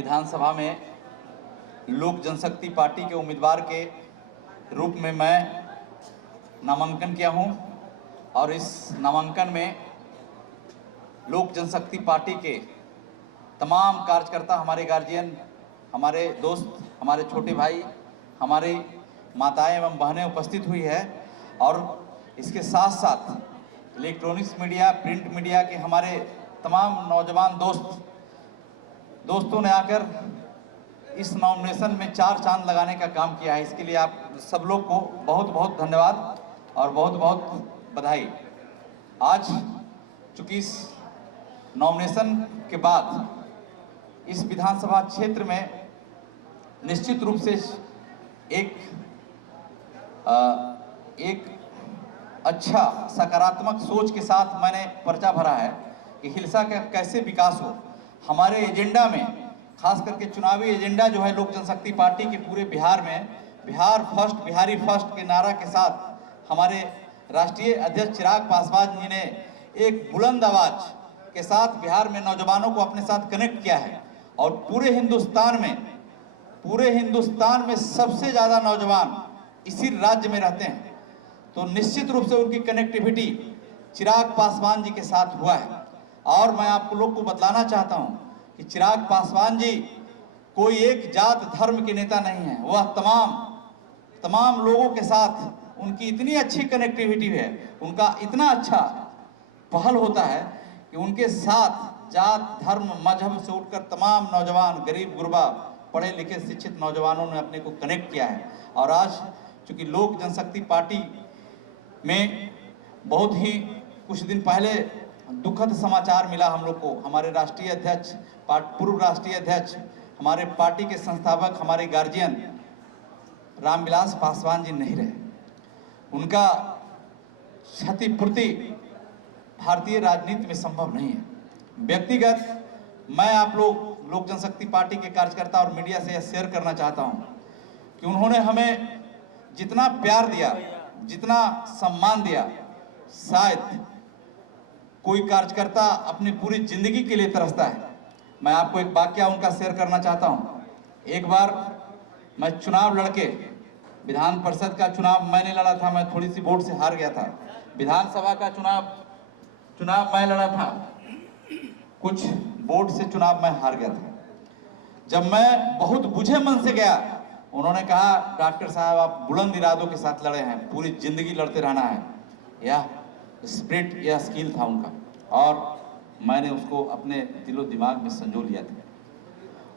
विधानसभा में लोक जनशक्ति पार्टी के उम्मीदवार के रूप में मैं नामांकन किया हूं और इस नामांकन में लोक जनशक्ति पार्टी के तमाम कार्यकर्ता, हमारे गार्जियन, हमारे दोस्त, हमारे छोटे भाई, हमारी माताएं एवं बहनें उपस्थित हुई है और इसके साथ साथ इलेक्ट्रॉनिक्स मीडिया, प्रिंट मीडिया के हमारे तमाम नौजवान दोस्तों ने आकर इस नॉमिनेशन में चार चांद लगाने का काम किया है। इसके लिए आप सब लोग को बहुत बहुत धन्यवाद और बहुत बहुत बधाई। आज चूँकि इस नॉमिनेशन के बाद इस विधानसभा क्षेत्र में निश्चित रूप से एक अच्छा सकारात्मक सोच के साथ मैंने पर्चा भरा है कि हिलसा का कैसे विकास हो। हमारे एजेंडा में खास करके चुनावी एजेंडा जो है लोक जनशक्ति पार्टी के पूरे बिहार में बिहार फर्स्ट, बिहारी फर्स्ट के नारा के साथ हमारे राष्ट्रीय अध्यक्ष चिराग पासवान जी ने एक बुलंद आवाज के साथ बिहार में नौजवानों को अपने साथ कनेक्ट किया है और पूरे हिंदुस्तान में सबसे ज़्यादा नौजवान इसी राज्य में रहते हैं। तो निश्चित रूप से उनकी कनेक्टिविटी चिराग पासवान जी के साथ हुआ है और मैं आप लोग को बतलाना चाहता हूं कि चिराग पासवान जी कोई एक जात धर्म के नेता नहीं है। वह तमाम लोगों के साथ उनकी इतनी अच्छी कनेक्टिविटी है, उनका इतना अच्छा पहल होता है कि उनके साथ जात धर्म मजहब से उठकर तमाम नौजवान, गरीब गुरबा, पढ़े लिखे शिक्षित नौजवानों ने अपने को कनेक्ट किया है। और आज चूँकि लोक जनशक्ति पार्टी में बहुत ही कुछ दिन पहले दुखद समाचार मिला हम लोग को। हमारे राष्ट्रीय अध्यक्ष, पूर्व राष्ट्रीय अध्यक्ष, हमारे पार्टी के संस्थापक, हमारे गार्जियन रामविलास पासवान जी नहीं रहे। उनका क्षतिपूर्ति भारतीय राजनीति में संभव नहीं है। व्यक्तिगत मैं आप लोक जनशक्ति पार्टी के कार्यकर्ता और मीडिया से यह शेयर करना चाहता हूं कि उन्होंने हमें जितना प्यार दिया, जितना सम्मान दिया, शायद कोई कार्यकर्ता अपनी पूरी जिंदगी के लिए तरसता है। मैं आपको एक वाकया उनका शेयर करना चाहता हूं। एक बार मैं चुनाव लड़के, विधान परिषद का चुनाव मैंने लड़ा था, मैं थोड़ी सी वोट से हार गया था। विधानसभा का चुनाव मैं लड़ा था, कुछ वोट से चुनाव मैं हार गया था। जब मैं बहुत बुझे मन से गया, उन्होंने कहा, डॉक्टर साहब आप बुलंद इरादों के साथ लड़े हैं, पूरी जिंदगी लड़ते रहना है। यह स्पिरिट, यह स्किल था उनका और मैंने उसको अपने दिलो दिमाग में संजो लिया था।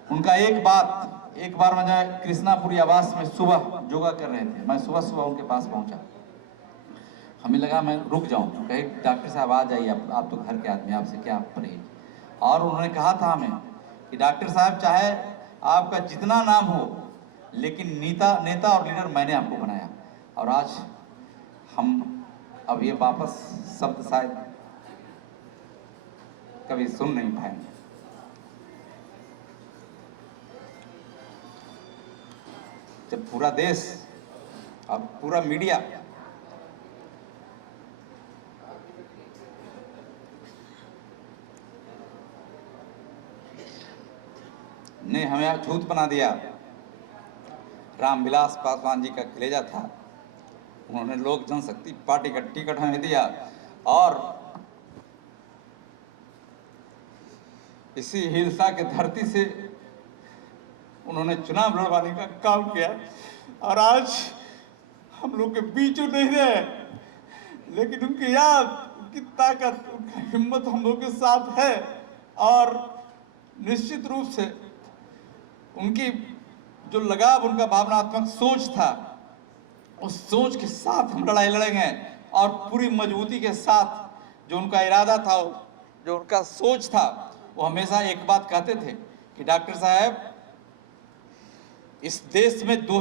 उनका एक बार मैं कृष्णापुरी आवास में सुबह योगा कर रहे थे, मैं सुबह उनके पास पहुंचा। हमें लगा मैं रुक जाऊं, तो कहे डॉक्टर साहब आ जाइए, आप तो घर के आदमी, आपसे क्या परहेज। और उन्होंने कहा था हमें कि डॉक्टर साहब चाहे आपका जितना नाम हो, लेकिन नेता और लीडर मैंने आपको बनाया। और आज हम अब ये वापस शब्द शायद कभी सुन नहीं पाएंगे। जब पूरा देश और पूरा मीडिया ने हमें झूठ बना दिया, रामविलास पासवान जी का कलेजा था, उन्होंने लोक जनशक्ति पार्टी का टिकट हमें दिया और इसी हिलसा के धरती से उन्होंने चुनाव लड़वाने का काम किया। और आज हम लोग के बीच नहीं रहे, लेकिन उनकी याद, उनकी ताकत, उनकी हिम्मत हम लोग के साथ है। और निश्चित रूप से उनकी जो लगाव, उनका भावनात्मक सोच था, उस सोच के साथ हम लड़ाई लड़ेंगे और पूरी मजबूती के साथ। जो उनका इरादा था, जो उनका सोच था, वो हमेशा एक बात कहते थे कि डॉक्टर साहब, इस देश में दो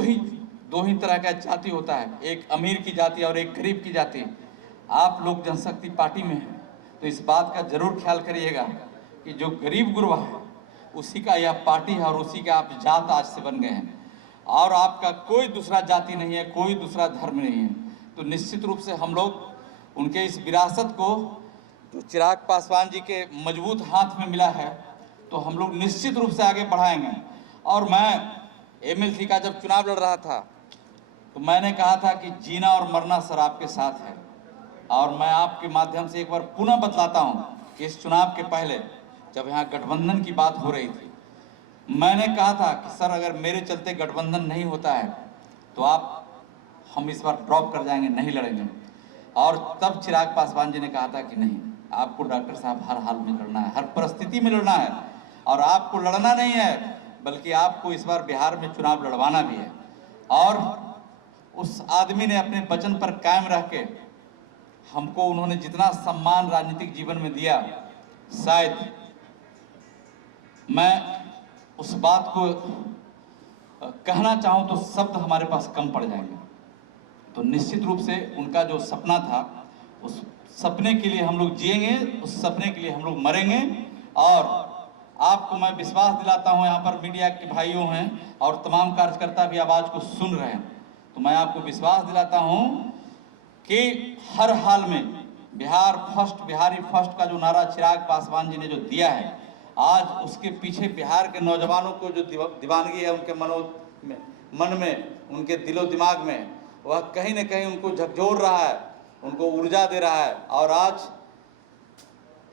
ही तरह का जाति होता है, एक अमीर की जाति और एक गरीब की जाति। आप लोक जनशक्ति पार्टी में हैं तो इस बात का जरूर ख्याल करिएगा कि जो गरीब गुरबा है उसी का यह पार्टी है और उसी का आप जात आज से बन गए हैं और आपका कोई दूसरा जाति नहीं है, कोई दूसरा धर्म नहीं है। तो निश्चित रूप से हम लोग उनके इस विरासत को जो चिराग पासवान जी के मजबूत हाथ में मिला है, तो हम लोग निश्चित रूप से आगे बढ़ाएंगे। और मैं एमएलसी का जब चुनाव लड़ रहा था तो मैंने कहा था कि जीना और मरना सर आपके साथ है। और मैं आपके माध्यम से एक बार पुनः बतलाता हूं कि इस चुनाव के पहले जब यहाँ गठबंधन की बात हो रही थी, मैंने कहा था कि सर अगर मेरे चलते गठबंधन नहीं होता है तो हम इस बार ड्रॉप कर जाएंगे, नहीं लड़ेंगे। और तब चिराग पासवान जी ने कहा था कि नहीं, आपको डॉक्टर साहब हर हाल में लड़ना है, हर परिस्थिति में लड़ना है। और आपको लड़ना नहीं है बल्कि आपको इस बार बिहार में चुनाव लड़वाना भी है। और उस आदमी ने अपने वचन पर कायम रह के हमको उन्होंने जितना सम्मान राजनीतिक जीवन में दिया, शायद मैं उस बात को कहना चाहूं तो शब्द हमारे पास कम पड़ जाएंगे। तो निश्चित रूप से उनका जो सपना था, उस सपने के लिए हम लोग जिएंगे, उस सपने के लिए हम लोग मरेंगे। और आपको मैं विश्वास दिलाता हूं, यहाँ पर मीडिया के भाइयों हैं और तमाम कार्यकर्ता भी आवाज़ को सुन रहे हैं, तो मैं आपको विश्वास दिलाता हूं कि हर हाल में बिहार फर्स्ट, बिहारी फर्स्ट का जो नारा चिराग पासवान जी ने जो दिया है, आज उसके पीछे बिहार के नौजवानों को जो दीवानगी है उनके मन में, उनके दिलो दिमाग में, वह कहीं न कहीं उनको झकझोर रहा है, उनको ऊर्जा दे रहा है। और आज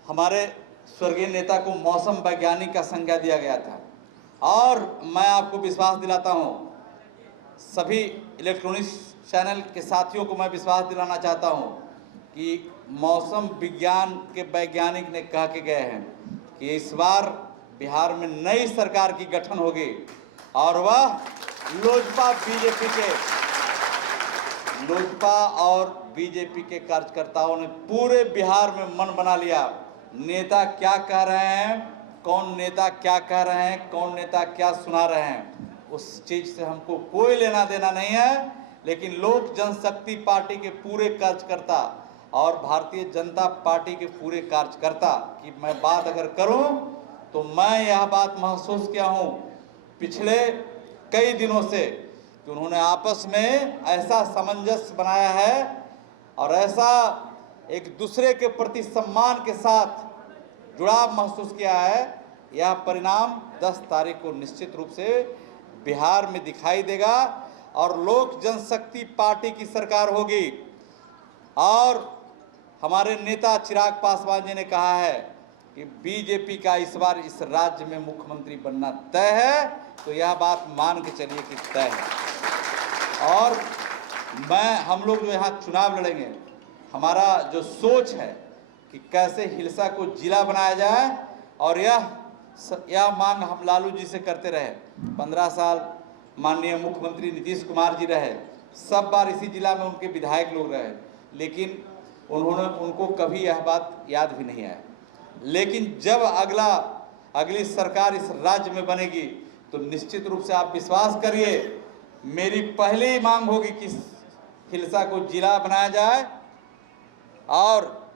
हमारे स्वर्गीय नेता को मौसम वैज्ञानिक का संज्ञा दिया गया था। और मैं आपको विश्वास दिलाता हूं, सभी इलेक्ट्रॉनिक्स चैनल के साथियों को मैं विश्वास दिलाना चाहता हूं कि मौसम विज्ञान के वैज्ञानिक ने कह के गए हैं कि इस बार बिहार में नई सरकार की गठन होगी और वह लोजपा और बीजेपी के कार्यकर्ताओं ने पूरे बिहार में मन बना लिया। नेता क्या कह रहे हैं, कौन नेता क्या कह रहे हैं, कौन नेता क्या सुना रहे हैं, उस चीज से हमको कोई लेना देना नहीं है। लेकिन लोक जनशक्ति पार्टी के पूरे कार्यकर्ता और भारतीय जनता पार्टी के पूरे कार्यकर्ता की मैं बात अगर करूं तो मैं यह बात महसूस किया हूं पिछले कई दिनों से कि उन्होंने आपस में ऐसा सामंजस्य बनाया है और ऐसा एक दूसरे के प्रति सम्मान के साथ जुड़ाव महसूस किया है। यह परिणाम 10 तारीख को निश्चित रूप से बिहार में दिखाई देगा और लोक जनशक्ति पार्टी की सरकार होगी। और हमारे नेता चिराग पासवान जी ने कहा है कि बीजेपी का इस बार इस राज्य में मुख्यमंत्री बनना तय है, तो यह बात मान के चलिए कि तय है। और हम लोग जो यहाँ चुनाव लड़ेंगे, हमारा जो सोच है कि कैसे हिलसा को जिला बनाया जाए, और यह मांग हम लालू जी से करते रहे। 15 साल माननीय मुख्यमंत्री नीतीश कुमार जी रहे, सब बार इसी जिला में उनके विधायक लोग रहे, लेकिन उनको कभी यह बात याद भी नहीं आया। लेकिन जब अगली सरकार इस राज्य में बनेगी तो निश्चित रूप से आप विश्वास करिए, मेरी पहली मांग होगी कि हिलसा को जिला बनाया जाए। और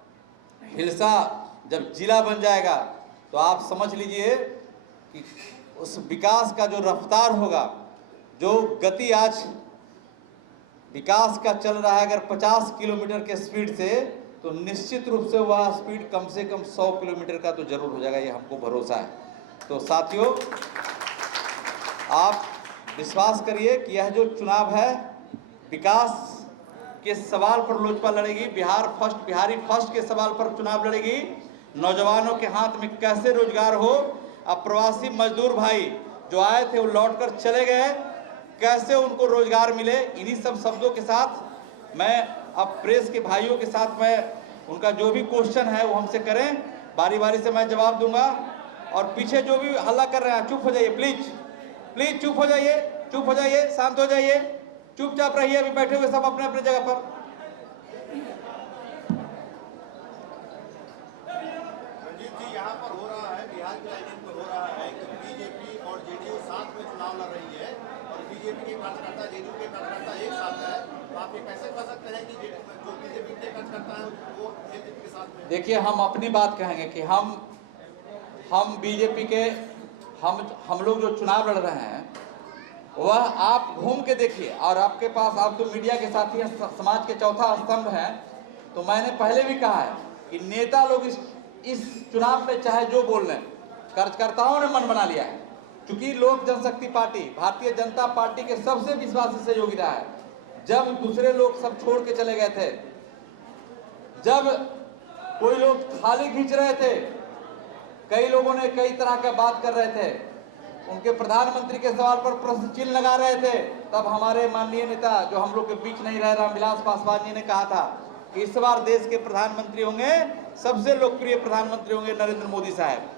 हिलसा जब जिला बन जाएगा तो आप समझ लीजिए कि उस विकास का जो रफ्तार होगा, जो गति आज विकास का चल रहा है, अगर 50 किलोमीटर के स्पीड से, तो निश्चित रूप से वह स्पीड कम से कम 100 किलोमीटर का तो जरूर हो जाएगा, ये हमको भरोसा है। तो साथियों, आप विश्वास करिए कि यह जो चुनाव है, विकास के सवाल पर लोजपा लड़ेगी, बिहार फर्स्ट, बिहारी फर्स्ट के सवाल पर चुनाव लड़ेगी। नौजवानों के हाथ में कैसे रोजगार हो, अब प्रवासी मजदूर भाई जो आए थे वो लौटकर चले गए, कैसे उनको रोजगार मिले, इन्हीं सब शब्दों के साथ मैं अब प्रेस के भाइयों के साथ मैं उनका जो भी क्वेश्चन है वो हमसे करें, बारी बारी से मैं जवाब दूंगा। और पीछे जो भी हल्ला कर रहे हैं, चुप हो जाइए प्लीज, प्लीज चुप हो जाइए, चुप हो जाइए, शांत हो जाइए, चुपचाप रहिए, अभी बैठे हुए सब अपने अपने जगह पर। रंजीत जी, यहाँ पर हो रहा है, बिहार के राजनीति में हो रहा है कि बीजेपी और जेडीयू साथ में चुनाव लड़ रही है और बीजेपी के कार्यकर्ता, जेडीयू के कार्यकर्ता एक साथ है, तो आप ये कैसे कह सकते हैं कि जो बीजेपी के कार्यकर्ता है वो जेडीयू के साथ में? देखिए, हम अपनी बात कहेंगे कि हम बीजेपी के हम लोग जो चुनाव लड़ रहे हैं वह आप घूम के देखिए, और आपके पास, आप तो मीडिया के साथी हैं, समाज के चौथा स्तंभ हैं, तो मैंने पहले भी कहा है कि नेता लोग इस चुनाव में चाहे जो बोल लें, कार्यकर्ताओं ने मन बना लिया है। क्योंकि लोक जनशक्ति पार्टी भारतीय जनता पार्टी के सबसे विश्वासी सहयोगी रहा है। जब दूसरे लोग सब छोड़ के चले गए थे, जब कोई लोग थाली खींच रहे थे, कई लोगों ने कई तरह का बात कर रहे थे, उनके प्रधानमंत्री के सवाल पर प्रश्न चिन्ह लगा रहे थे, तब हमारे माननीय नेता जो हम लोग के बीच नहीं रहे, रामविलास पासवान जी ने कहा था कि इस बार देश के प्रधानमंत्री होंगे, सबसे लोकप्रिय प्रधानमंत्री होंगे नरेंद्र मोदी साहब।